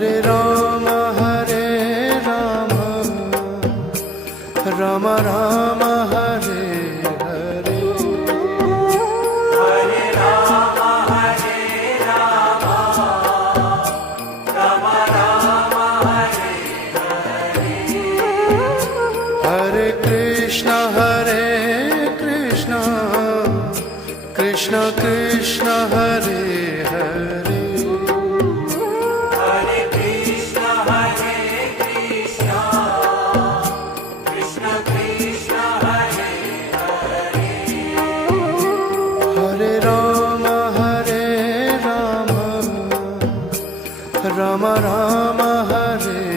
Hare Rama, Rama Rama, Hare Hare. Hare Rama, Rama Rama, Hare Hare. Hare Krishna, Krishna Krishna, Hare Hare. Hare Krishna, Krishna Krishna, Hare Hare. Hare Rama, Rama Rama, Hare